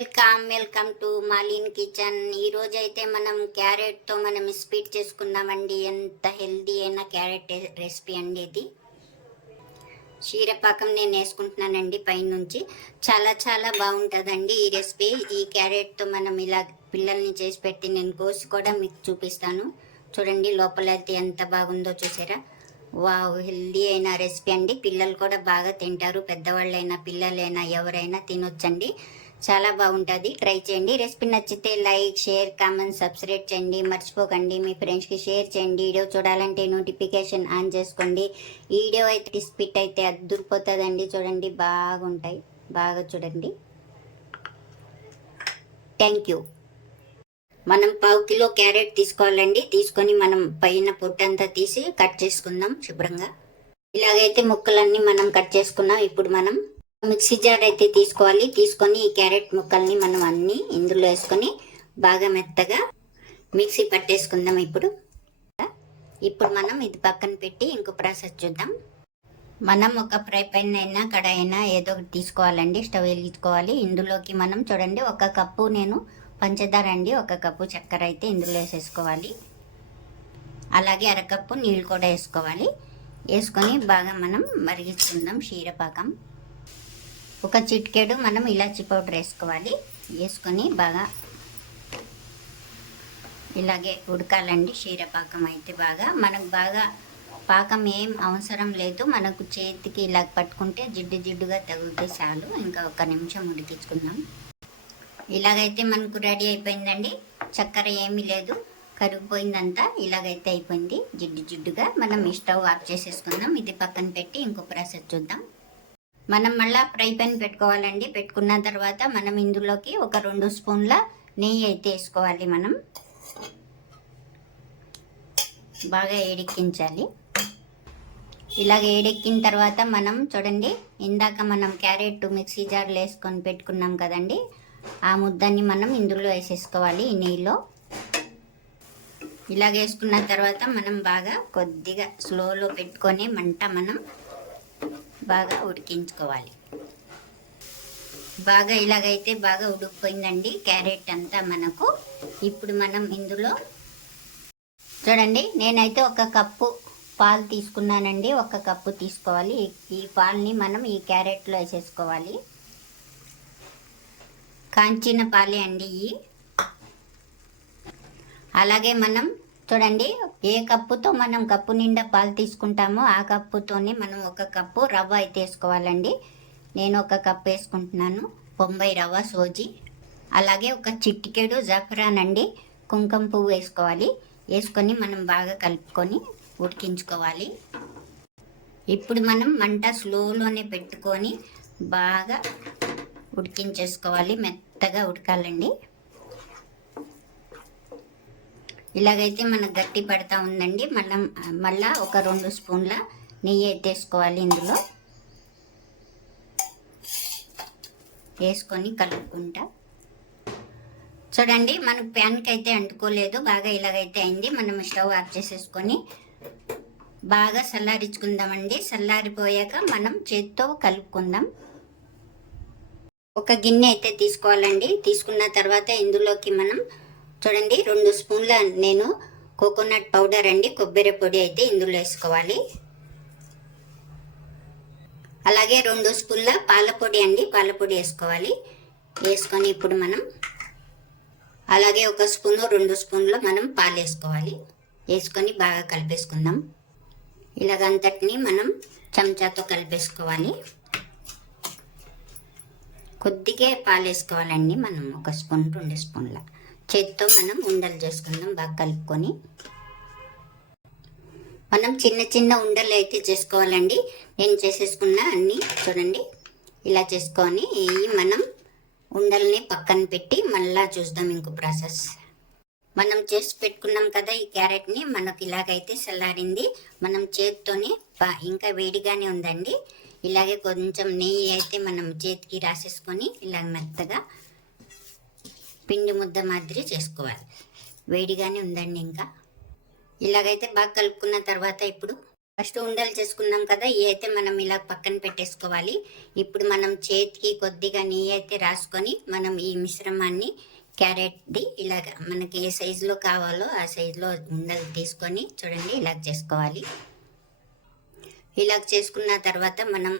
Welcome welcome to Malin kitchen ఈరోజు అయితే మనం క్యారెట్తో మనం స్వీట్ చేసుకున్నామండి ఎంత హెల్దీ అయిన క్యారెట్ రెసిపీ అండి ఇది. క్షీరపాకం నేను వేసుకుంటున్నానండి పైనుంచి. చాలా చాలా బాగుంటుందండి ఈ రెసిపీ. ఈ క్యారెట్తో మనం ఇలా పిల్లల్ని చేసి పెట్టి నేను కోసి కూడా మీకు చూపిస్తాను. చూడండి లోపల అయితే ఎంత బాగుందో చూసారా? వావ్ హెల్దీ అయిన రెసిపీ అండి. పిల్లలు కూడా బాగా తింటారు. పెద్దవాళ్ళైనా పిల్లలైనా ఎవరైనా తినొచ్చండి. చాలా బాగుంటుంది. ట్రై చేయండి. రెసిపీ నచ్చితే లైక్ షేర్ కామెంట్ సబ్స్క్రైబ్ చేయండి. మర్చిపోకండి. మీ ఫ్రెండ్స్కి షేర్ చేయండి. వీడియో చూడాలంటే నోటిఫికేషన్ ఆన్ చేసుకోండి. ఈ వీడియో అయితే స్పిట్ అయితే అద్దరిపోతుందండి. చూడండి. బాగుంటాయి. బాగా చూడండి. థ్యాంక్ యూ మనం పావు కిలో క్యారెట్ తీసుకోవాలండి. తీసుకొని మనం పైన పొట్టంతా తీసి కట్ చేసుకుందాం శుభ్రంగా. ఇలాగైతే ముక్కలన్నీ మనం కట్ చేసుకున్నాం. ఇప్పుడు మనం మిక్సీ జార్ అయితే తీసుకోవాలి. తీసుకొని ఈ క్యారెట్ ముక్కల్ని మనం అన్ని ఇందులో వేసుకొని బాగా మెత్తగా మిక్సీ పట్టేసుకుందాం ఇప్పుడు. ఇప్పుడు మనం ఇది పక్కన పెట్టి ఇంకో ప్రాసెస్ చూద్దాం. మనం ఒక ఫ్రై పైన అయినా కడాయి అయినా ఏదో ఒకటి తీసుకోవాలండి. స్టవ్ వెలిగించుకోవాలి. ఇందులోకి మనం చూడండి ఒక కప్పు నేను పంచదార అండి. ఒక కప్పు చక్కెర అయితే ఇందులో వేసేసుకోవాలి. అలాగే అరకప్పు నీళ్ళు కూడా వేసుకోవాలి. వేసుకొని బాగా మనం మరిగించుకుందాం. క్షీరపాకం ఒక చిట్కేడు మనం ఇలాచి పౌడర్ వేసుకోవాలి. వేసుకొని బాగా ఇలాగే ఉడకాలండి. క్షీరపాకం అయితే బాగా. మనకు బాగా పాకం ఏం అవసరం లేదు. మనకు చేతికి ఇలా పట్టుకుంటే జిడ్డు జిడ్డుగా తగిలితే చాలు. ఇంకా ఒక నిమిషం ఉడికించుకుందాం. ఇలాగైతే మనకు రెడీ అయిపోయిందండి. చక్కెర ఏమీ లేదు. కరిగిపోయిందంతా. ఇలాగైతే అయిపోయింది. జిడ్డు జిడ్డుగా మనం స్టవ్ ఆఫ్ చేసేసుకుందాం. ఇది పక్కన పెట్టి ఇంకో ప్రాసెస్ చూద్దాం. మనం మళ్ళీ ఫ్రై పెన్ పెట్టుకోవాలండి. పెట్టుకున్న తర్వాత మనం ఇందులోకి ఒక రెండు స్పూన్ల నెయ్యి అయితే వేసుకోవాలి మనం. బాగా ఏడెక్కించాలి. ఇలాగ ఏడెక్కిన తర్వాత మనం చూడండి ఇందాక మనం క్యారెట్ మిక్సీ జార్లో వేసుకొని పెట్టుకున్నాం కదండి ఆ ముద్దని మనం ఇందులో వేసేసుకోవాలి ఈ నెయ్యిలో. ఇలాగ వేసుకున్న తర్వాత మనం బాగా కొద్దిగా స్లోలో పెట్టుకొని మంట మనం బాగా ఉడికించుకోవాలి. బాగా ఇలాగైతే బాగా ఉడికిపోయిందండి క్యారెట్ అంతా మనకు. ఇప్పుడు మనం ఇందులో చూడండి నేనైతే ఒక కప్పు పాలు తీసుకున్నానండి ఒక కప్పు తీసుకోవాలి. ఈ పాలని మనం ఈ క్యారెట్లో వేసేసుకోవాలి. కాంచిన పాలే అండి ఇవి. అలాగే మనం చూడండి ఏ కప్పుతో మనం కప్పు నిండా పాలు తీసుకుంటామో ఆ కప్పుతోనే మనం ఒక కప్పు రవ్వ అయితే వేసుకోవాలండి. నేను ఒక కప్పు వేసుకుంటున్నాను బొంబాయి రవ్వ సోజీ. అలాగే ఒక చిట్టికెడు జఫరాన్ అండి కుంకుమ పువ్వు వేసుకోవాలి. వేసుకొని మనం బాగా కలుపుకొని ఉడికించుకోవాలి. ఇప్పుడు మనం మంట స్లోలోనే పెట్టుకొని బాగా ఉడికించేసుకోవాలి మెత్తగా ఉడకాలండి. ఇలాగైతే మనకు గట్టి పడతా ఉందండి. మళ్ళా మళ్ళా ఒక రెండు స్పూన్ల నెయ్యి వేసుకోవాలి ఇందులో. వేసుకొని కలుపుకుంటా. చూడండి మనకు ప్యాన్కి అయితే అంటుకోలేదు. బాగా ఇలాగైతే అయింది. మనం స్టవ్ ఆఫ్ చేసేసుకొని బాగా చల్లారించుకుందామండి. చల్లారిపోయాక మనం చేత్తో కలుపుకుందాం. ఒక గిన్నె అయితే తీసుకోవాలండి. తీసుకున్న తర్వాత ఇందులోకి మనం చూడండి రెండు స్పూన్ల నేను కోకోనట్ పౌడర్ అండి కొబ్బరి పొడి అయితే ఇందులో వేసుకోవాలి. అలాగే రెండు స్పూన్ల పాల పొడి అండి పాల పొడి వేసుకోవాలి. వేసుకొని ఇప్పుడు మనం అలాగే ఒక స్పూన్ రెండు స్పూన్లు మనం పాలు వేసుకోవాలి. వేసుకొని బాగా కలిపేసుకుందాం. ఇలాగంతటిని మనం చెంచాతో కలిపేసుకోవాలి. కొద్దిగా పాలు వేసుకోవాలండి మనం ఒక స్పూన్ రెండు స్పూన్ల. చేత్తో మనం ఉండలు చేసుకుందాం బాగా కలుపుకొని. మనం చిన్న చిన్న ఉండలు అయితే చేసుకోవాలండి. నేను చేసేసుకున్న అన్నీ చూడండి. ఇలా చేసుకొని మనం ఉండల్ని పక్కన పెట్టి మళ్ళా చూద్దాం ఇంకో ప్రాసెస్. మనం చేసి పెట్టుకున్నాం కదా ఈ క్యారెట్ని మనకు ఇలాగైతే చల్లారింది మనం చేతితోనే ఇంకా వేడిగానే ఉందండి. ఇలాగే కొంచెం నెయ్యి అయితే మనం చేతికి రాసేసుకొని ఇలా మెత్తగా పిండి ముద్ద మాదిరి చేసుకోవాలి. వేడిగానే ఉందండి ఇంకా. ఇలాగైతే బాగా కలుపుకున్న తర్వాత ఇప్పుడు ఫస్ట్ ఉండలు చేసుకున్నాం కదా ఇవి అయితే మనం ఇలా పక్కన పెట్టేసుకోవాలి. ఇప్పుడు మనం చేతికి కొద్దిగా నెయ్యి అయితే రాసుకొని మనం ఈ మిశ్రమాన్ని క్యారెట్ది ఇలాగ మనకి ఏ సైజులో కావాలో ఆ సైజులో ఉండలు తీసుకొని చూడండి ఇలాగ చేసుకోవాలి. ఇలాగ చేసుకున్న తర్వాత మనం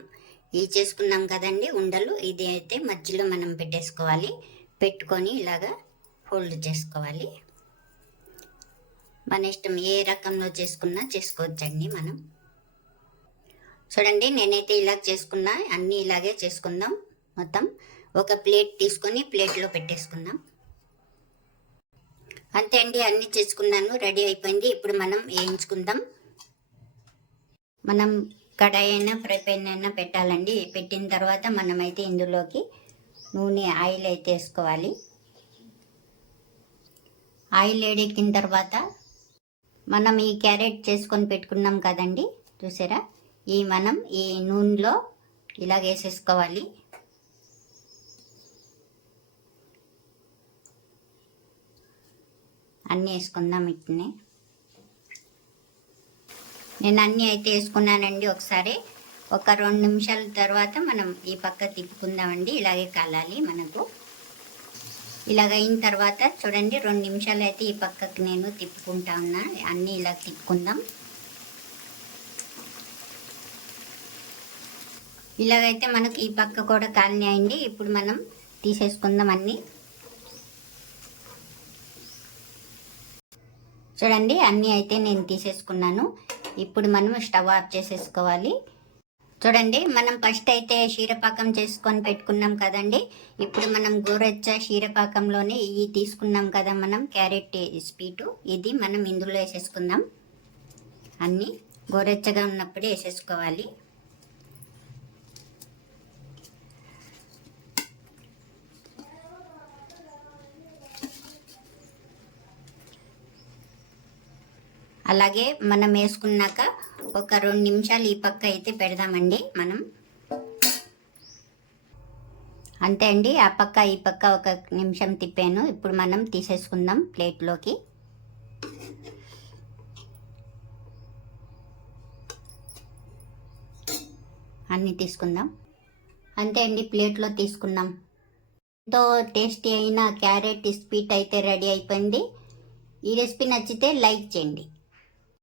ఈ చేసుకున్నాం కదండి ఉండలు ఇది అయితే మధ్యలో మనం పెట్టేసుకోవాలి. పెట్టుకొని ఇలాగా ఫోల్డ్ చేసుకోవాలి. మన ఇష్టం ఏ రకంలో చేసుకున్నా చేసుకోవచ్చండి మనం. చూడండి నేనైతే ఇలా చేసుకున్నా అన్నీ ఇలాగే చేసుకుందాం. మొత్తం ఒక ప్లేట్ తీసుకొని ప్లేట్లో పెట్టేసుకుందాం. అంతే అండి అన్నీ చేసుకున్నాను రెడీ అయిపోయింది. ఇప్పుడు మనం వేయించుకుందాం. మనం కడాయి అయినా ఫ్రై పాన్ అయినా పెట్టాలండి. పెట్టిన తర్వాత మనమైతే ఇందులోకి నూనె ఆయిల్ అయితే వేసుకోవాలి. ఆయిల్ వేడెక్కిన తర్వాత మనం ఈ క్యారెట్ చేసుకొని పెట్టుకున్నాం కదండి చూసారా? ఈ మనం ఈ నూనెలో ఇలా వేసేసుకోవాలి. అన్నీ వేసుకుందాం ఇట్నే. నేను అన్నీ అయితే వేసుకున్నానండి ఒకసారి. ఒక రెండు నిమిషాల తర్వాత మనం ఈ పక్క తిప్పుకుందామండి. ఇలాగే కాలాలి మనకు. ఇలాగ అయిన తర్వాత చూడండి రెండు నిమిషాలు అయితే ఈ పక్కకి నేను తిప్పుకుంటా ఉన్నా. అన్నీ ఇలా తిప్పుకుందాం. ఇలాగైతే మనకు ఈ పక్క కూడా కాలనీ అయింది. ఇప్పుడు మనం తీసేసుకుందాం అన్నీ. చూడండి అన్నీ అయితే నేను తీసేసుకున్నాను. ఇప్పుడు మనం స్టవ్ ఆఫ్ చేసేసుకోవాలి. చూడండి మనం ఫస్ట్ అయితే క్షీరపాకం చేసుకొని పెట్టుకున్నాం కదండి. ఇప్పుడు మనం గోరెచ్చ క్షీరపాకంలోనే ఇవి తీసుకున్నాం కదా మనం క్యారెట్ స్వీటు. ఇది మనం ఇందులో వేసేసుకుందాం. అన్నీ గోరెచ్చగా ఉన్నప్పుడే వేసేసుకోవాలి. అలాగే మనం వేసుకున్నాక ఒక రెండు నిమిషాలు ఈ పక్క అయితే పెడదామండి మనం. అంతే అండి ఆ పక్క ఈ పక్క ఒక నిమిషం తిప్పాను. ఇప్పుడు మనం తీసేసుకుందాం ప్లేట్లోకి. అన్నీ తీసుకుందాం. అంతే అండి ప్లేట్లో తీసుకుందాం. ఎంతో టేస్టీ అయిన క్యారెట్ స్వీట్ అయితే రెడీ అయిపోయింది. ఈ రెసిపీ నచ్చితే లైక్ చేయండి.